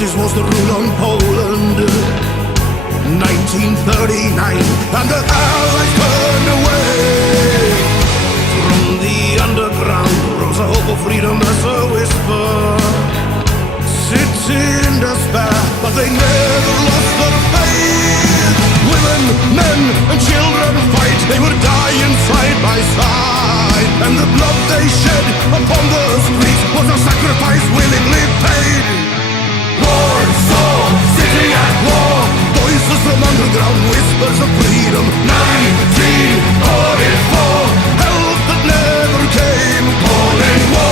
Nazis was the rule on Poland. 1939, and the Allies turned away. From the underground rose a hope of freedom as a whisper. Sitting in despair, but they never lost their faith. Women, men, and children fight, they were dying side by side. And the blood they shed upon the streets was a sacrifice willingly paid. Warsaw, city at war, voices from underground, whispers of freedom. 1944, help that never came, calling war.